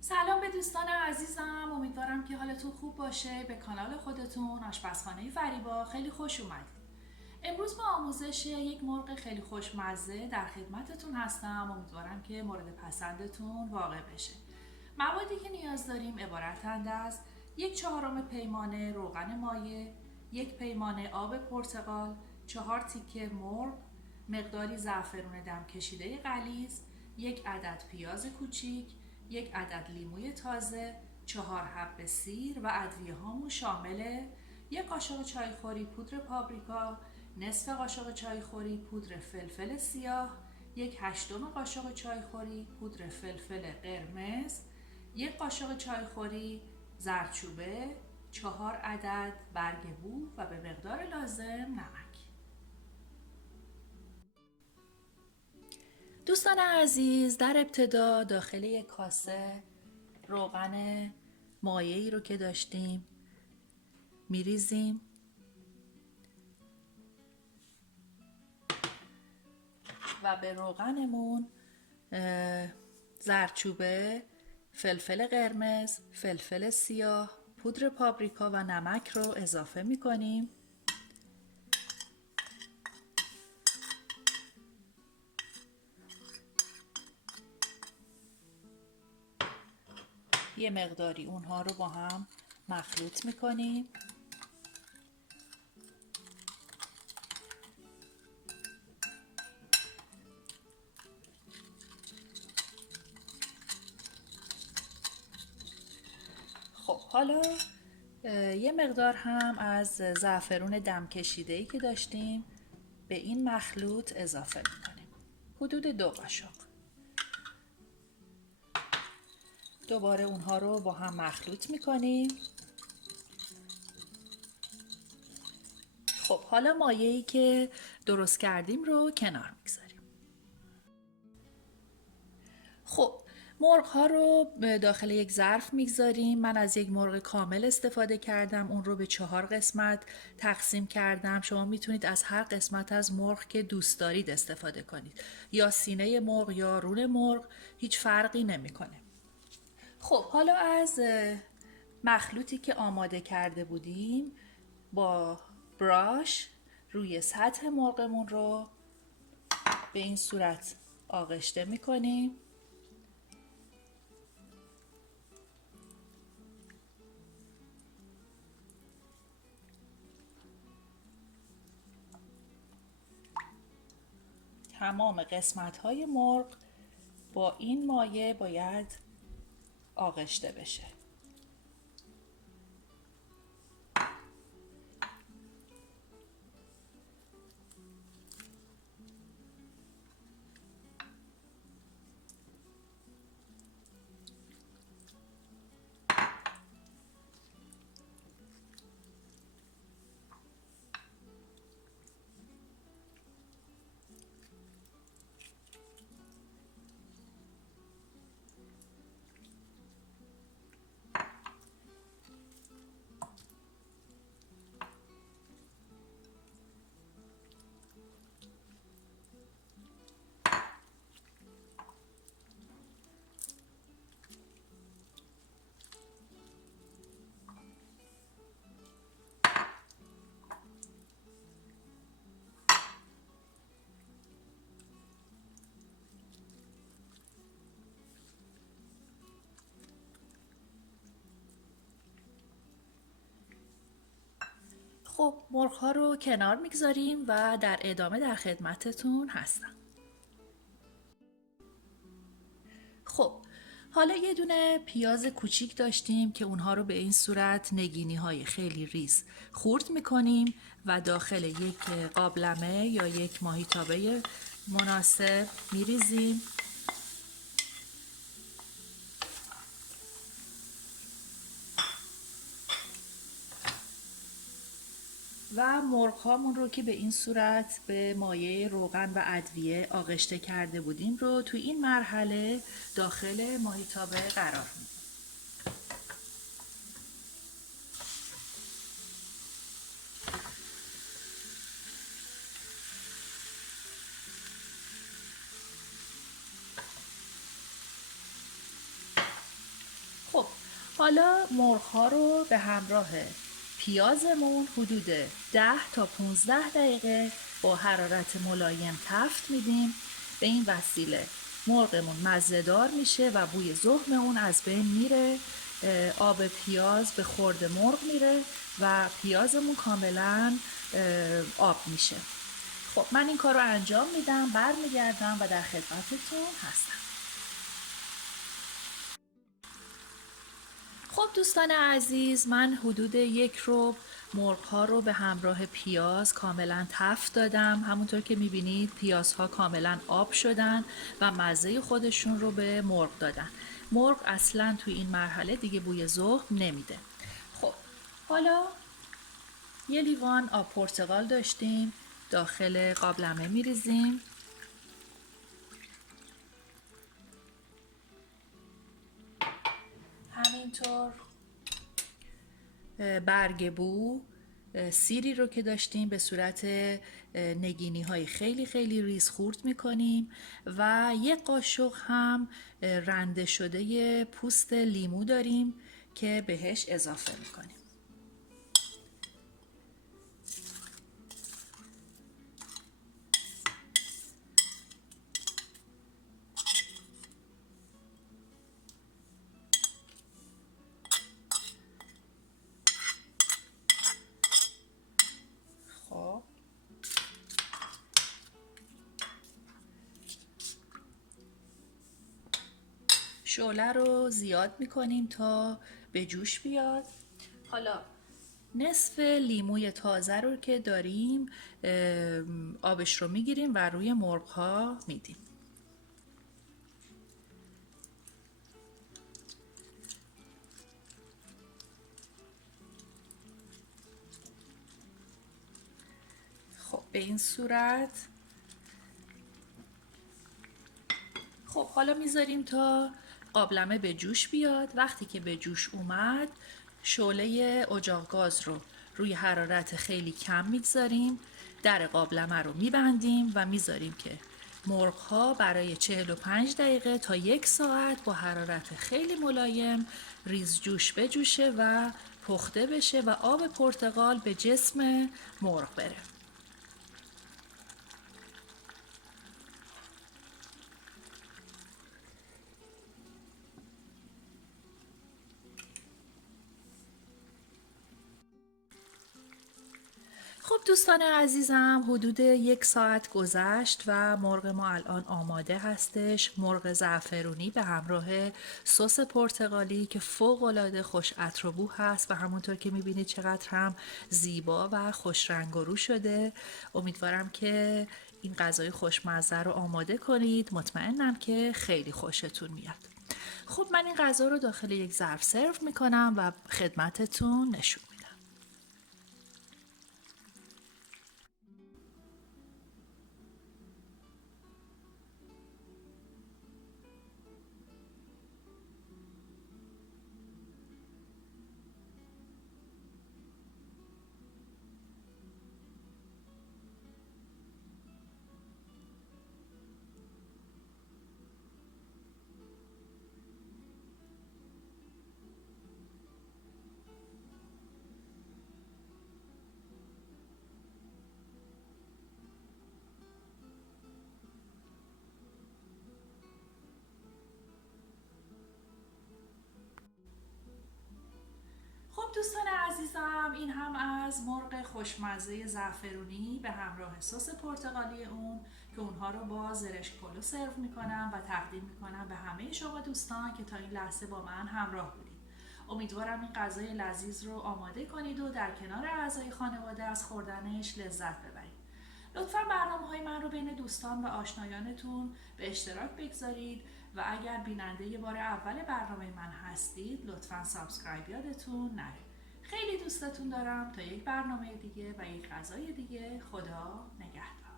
سلام به دوستان عزیزم، امیدوارم که حالتون خوب باشه. به کانال خودتون آشپزخانه فریبا خیلی خوش اومدید. امروز با آموزش یک مرغ خیلی خوشمزه در خدمتتون هستم. امیدوارم که مورد پسندتون واقع بشه. موادی که نیاز داریم عبارتند از 1/4 پیمانه روغن مایع، 1 پیمانه آب پرتقال، 4 تیکه مرغ، مقداری زعفرون دم کشیده غلیظ، 1 عدد پیاز کوچیک، 1 عدد لیموی تازه، 4 حب سیر و ادویه هامون شامل 1 قاشق چایخوری پودر پاپریکا، نصف قاشق چایخوری پودر فلفل سیاه، 1/8 قاشق چایخوری پودر فلفل قرمز، 1 قاشق چایخوری زردچوبه، 4 عدد برگ بو و به مقدار لازم نمک. دوستان عزیز، در ابتدا داخل یک کاسه روغن مایعی رو که داشتیم میریزیم و به روغنمون زردچوبه، فلفل قرمز، فلفل سیاه، پودر پاپریکا و نمک رو اضافه میکنیم. یه مقداری اونها رو با هم مخلوط میکنیم. خب حالا یه مقدار هم از زعفرون دم کشیده‌ای که داشتیم به این مخلوط اضافه میکنیم. حدود 2 قاشق. دوباره اونها رو با هم مخلوط میکنیم. خب حالا مایعی که درست کردیم رو کنار میگذاریم. خب مرغ ها رو داخل یک ظرف میگذاریم. من از یک مرغ کامل استفاده کردم، اون رو به 4 قسمت تقسیم کردم. شما میتونید از هر قسمت از مرغ که دوست دارید استفاده کنید، یا سینه مرغ یا رون مرغ، هیچ فرقی نمیکنه. خب حالا از مخلوطی که آماده کرده بودیم با براش روی سطح مرغمون رو به این صورت آغشته میکنیم. تمام قسمت های مرغ با این مایع باید آغشته بشه. خب مرغ ها رو کنار میگذاریم و در ادامه در خدمتتون هستم. خب حالا یه دونه پیاز کوچیک داشتیم که اونها رو به این صورت نگینی های خیلی ریز خورد میکنیم و داخل یک قابلمه یا یک ماهیتابه مناسب میریزیم. و مرغ هامون رو که به این صورت به مایع روغن و ادویه آغشته کرده بودیم رو توی این مرحله داخل ماهیتابه قرار میدیم. حالا مرغ ها رو به همراه پیازمون حدود 10 تا 15 دقیقه با حرارت ملایم تفت میدیم. به این وسیله مرغمون مزه‌دار میشه و بوی زخم اون از بین میره، آب پیاز به خورد مرغ میره و پیازمون کاملا آب میشه. خب من این کار رو انجام میدم، برمیگردم و در خدمتتون هستم. خب دوستان عزیز، من حدود 1 ربع مرغ‌ها رو به همراه پیاز کاملا تفت دادم. همونطور که میبینید پیازها کاملا آب شدن و مزه خودشون رو به مرغ دادن. مرغ اصلا توی این مرحله دیگه بوی زخم نمیده. خب حالا یه لیوان آب پرتقال داشتیم، داخل قابلمه میریزیم. همینطور برگ بو، سیری رو که داشتیم به صورت نگینی های خیلی خیلی ریز خورد میکنیم و 1 قاشق هم رنده شده پوست لیمو داریم که بهش اضافه میکنیم. خب شعله رو زیاد میکنیم تا به جوش بیاد. حالا نصف لیموی تازه رو که داریم آبش رو میگیریم و روی مرغ ها میدیم. خب به این صورت. خب حالا میذاریم تا قابلمه به جوش بیاد. وقتی که به جوش اومد شعله اجاق گاز رو روی حرارت خیلی کم میگذاریم، در قابلمه رو میبندیم و میذاریم که مرغ ها برای 45 دقیقه تا 1 ساعت با حرارت خیلی ملایم ریز جوش بجوشه و پخته بشه و آب پرتقال به جسم مرغ بره. خب دوستان عزیزم، حدود 1 ساعت گذشت و مرغ ما الان آماده هستش. مرغ زعفرونی به همراه سس پرتقالی که فوق‌العاده خوش عطر و بو هست و همونطور که میبینید چقدر هم زیبا و خوش رنگ و رو شده. امیدوارم که این غذای خوشمزه رو آماده کنید. مطمئنم که خیلی خوشتون میاد. خب من این غذا رو داخل یک ظرف سرو میکنم و خدمتتون نشون میدم. خب دوستان عزیزم، این هم از مرغ خوشمزه زعفرونی به همراه سس پرتقالی اون که اونها رو با زرشک پلو سرو میکنم و تقدیم میکنم به همه شما دوستان که تا این لحظه با من همراه بودید. امیدوارم این غذای لذیذ رو آماده کنید و در کنار اعضای خانواده از خوردنش لذت ببرید. لطفاً برنامه‌های من رو بین دوستان و آشنایانتون به اشتراک بگذارید و اگر بیننده بار اول برنامه من هستید لطفاً سابسکرایب یادتون نره. خیلی دوستتون دارم. تا یک برنامه دیگه و یک غذای دیگه، خدا نگهدار.